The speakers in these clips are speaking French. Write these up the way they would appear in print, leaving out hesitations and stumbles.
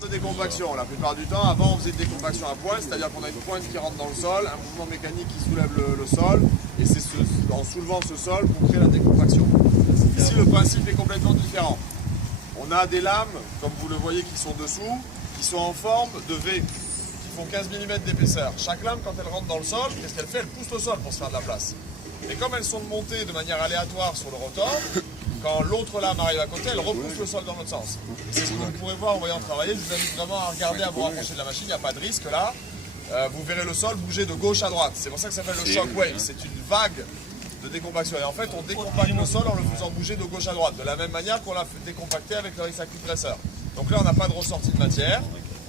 De décompaction, la plupart du temps, avant on faisait une décompaction à pointe, c'est-à-dire qu'on a une pointe qui rentre dans le sol, un mouvement mécanique qui soulève le sol, et c'est en soulevant ce sol qu'on crée la décompaction. Ici le principe est complètement différent. On a des lames, comme vous le voyez, qui sont dessous, qui sont en forme de V, qui font 15 mm d'épaisseur. Chaque lame, quand elle rentre dans le sol, qu'est-ce qu'elle fait? Elle pousse le sol pour se faire de la place. Et comme elles sont montées de manière aléatoire sur le rotor, quand l'autre lame arrive à côté, elle repousse le sol dans l'autre sens. C'est ce que vous pourrez voir en voyant travailler. Je vous invite vraiment à regarder, à vous rapprocher de la machine, il n'y a pas de risque là. Vous verrez le sol bouger de gauche à droite. C'est pour ça que ça s'appelle le shockwave. C'est une vague de décompaction. Et en fait, on décompacte le sol en le faisant bouger de gauche à droite, de la même manière qu'on l'a décompacté avec le Recycle Pressor. Donc là, on n'a pas de ressortie de matière.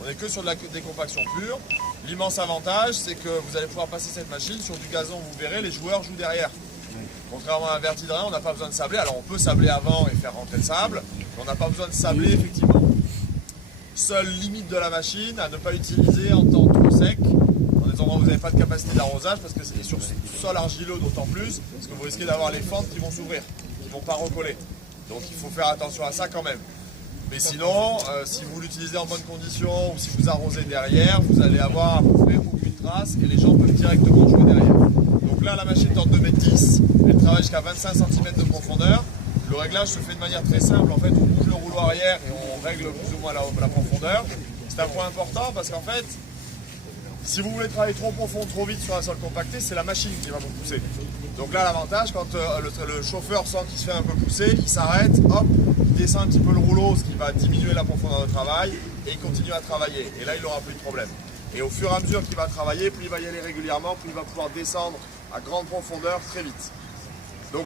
On n'est que sur de la décompaction pure. L'immense avantage, c'est que vous allez pouvoir passer cette machine sur du gazon, vous verrez, les joueurs jouent derrière. Contrairement à un vertidrin, on n'a pas besoin de sabler. Alors on peut sabler avant et faire rentrer le sable, mais on n'a pas besoin de sabler effectivement. Seule limite de la machine à ne pas utiliser en temps trop sec, dans des endroits où vous n'avez pas de capacité d'arrosage, parce que c'est sur sol argileux d'autant plus, parce que vous risquez d'avoir les fentes qui vont s'ouvrir, qui ne vont pas recoller. Donc il faut faire attention à ça quand même. Mais sinon, si vous l'utilisez en bonne condition ou si vous arrosez derrière, vous allez avoir à peu près aucune trace et les gens peuvent directement jouer derrière. Donc là, la machine tente 2,10 m, elle travaille jusqu'à 25 cm de profondeur. Le réglage se fait de manière très simple, en fait, on bouge le rouleau arrière et on règle plus ou moins la profondeur. C'est un point important parce qu'en fait, si vous voulez travailler trop profond, trop vite sur un sol compacté, c'est la machine qui va vous pousser. Donc là, l'avantage, quand le chauffeur sent qu'il se fait un peu pousser, il s'arrête, hop, il descend un petit peu le rouleau, ce qui va diminuer la profondeur de travail, et il continue à travailler. Et là, il n'aura plus de problème. Et au fur et à mesure qu'il va travailler, plus il va y aller régulièrement, plus il va pouvoir descendre à grande profondeur très vite.